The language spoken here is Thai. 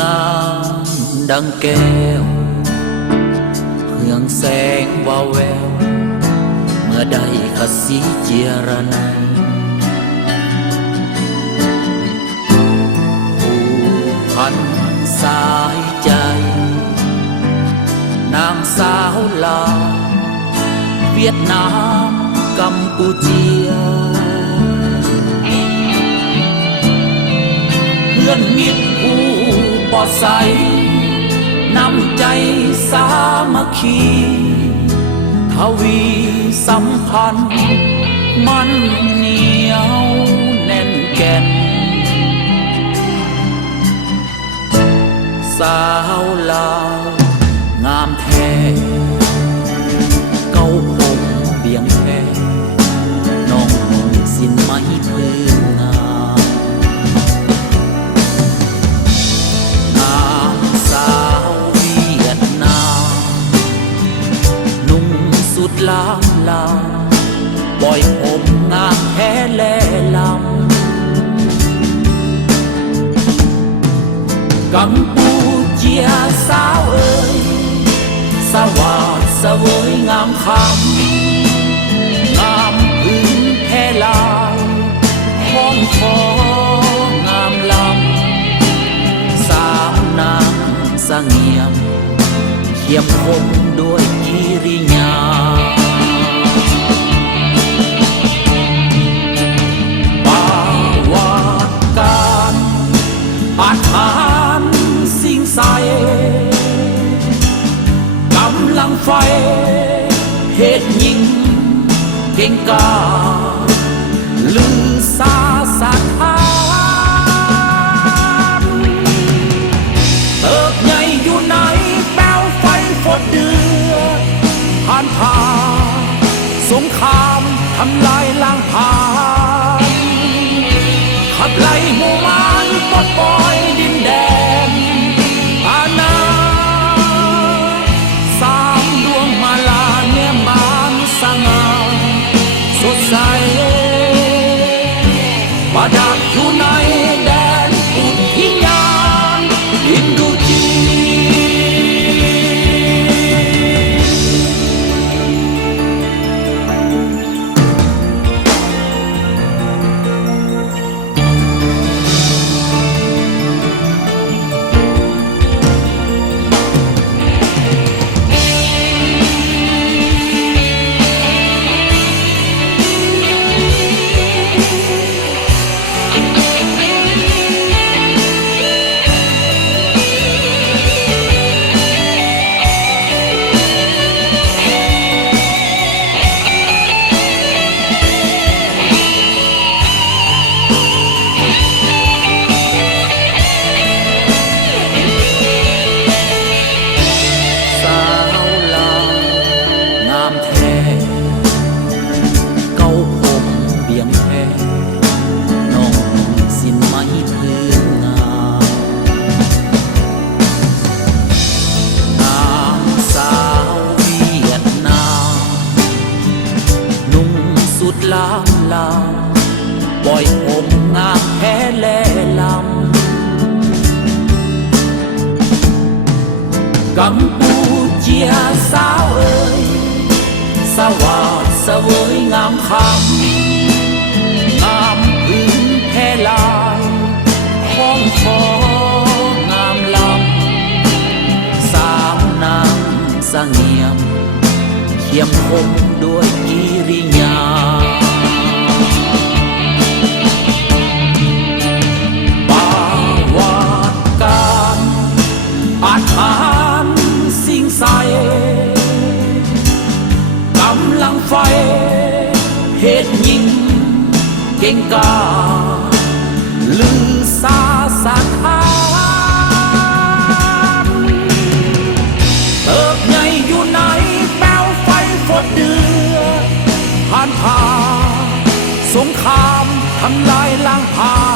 งามดังแก้วเฮืองแสงวาวแววเมื่อได้ขสีเจียระไนผูกพันสายใจนางสาวลาวเวียดนามกัมพูเจียเพื่อนมิตรผู้ปลอดใสน้ำใจสามัคคีทวีสัมพันธ์มันเหนียวแน่นแก่นสาวลาวงามแท้เก้าหงเบียงแพ้น้องสินไม้พื้นงามนางสาวเวียดนามนุ่งสุดล้ำลาปล่อยผมงามแท้แลลำกัมพูเจียสาวเอ๋ยสวัสดิ์เสวยงามคำงามพื้นแผ่ลายห้องคองามลำสามนางสงเงียมเขียมคมด้วยกิริยาปาวาการอาถรรพ์สิ่งใสกำลังไฟเหตุยิงเก่งกาลือซาสะท้านเติบใหญ่อยู่ไหนแป้วไฟฟดเดือดผ่านผ่านสงครามทำลายล้างผ่านขับไล่หมู่มารปลดปล่อยดินแดนอาณาสามดวงมาลาเนี่ยมานสง่าสดใสประดับอยู่ในแดนอุทยานอินโดจีล้ำลาปล่อยผมงามแท้แลลำกัมพูเจียสาวเอ๋ยสวัสดิ์เสวยงามคำงามพื้นแผ่ลายห้องคองามลำสามนางสงเงียมเขียมคมด้วยกิริยาปาวาการอาถรรพ์สิ่งใสกำลังไฟเหตุยิงเก่งกาลือซาสะท้านเติบใหญ่อยู่ไหนแป้วไฟฟดเดือดผ่านผ่านสงครามทำลายล้างผ่าน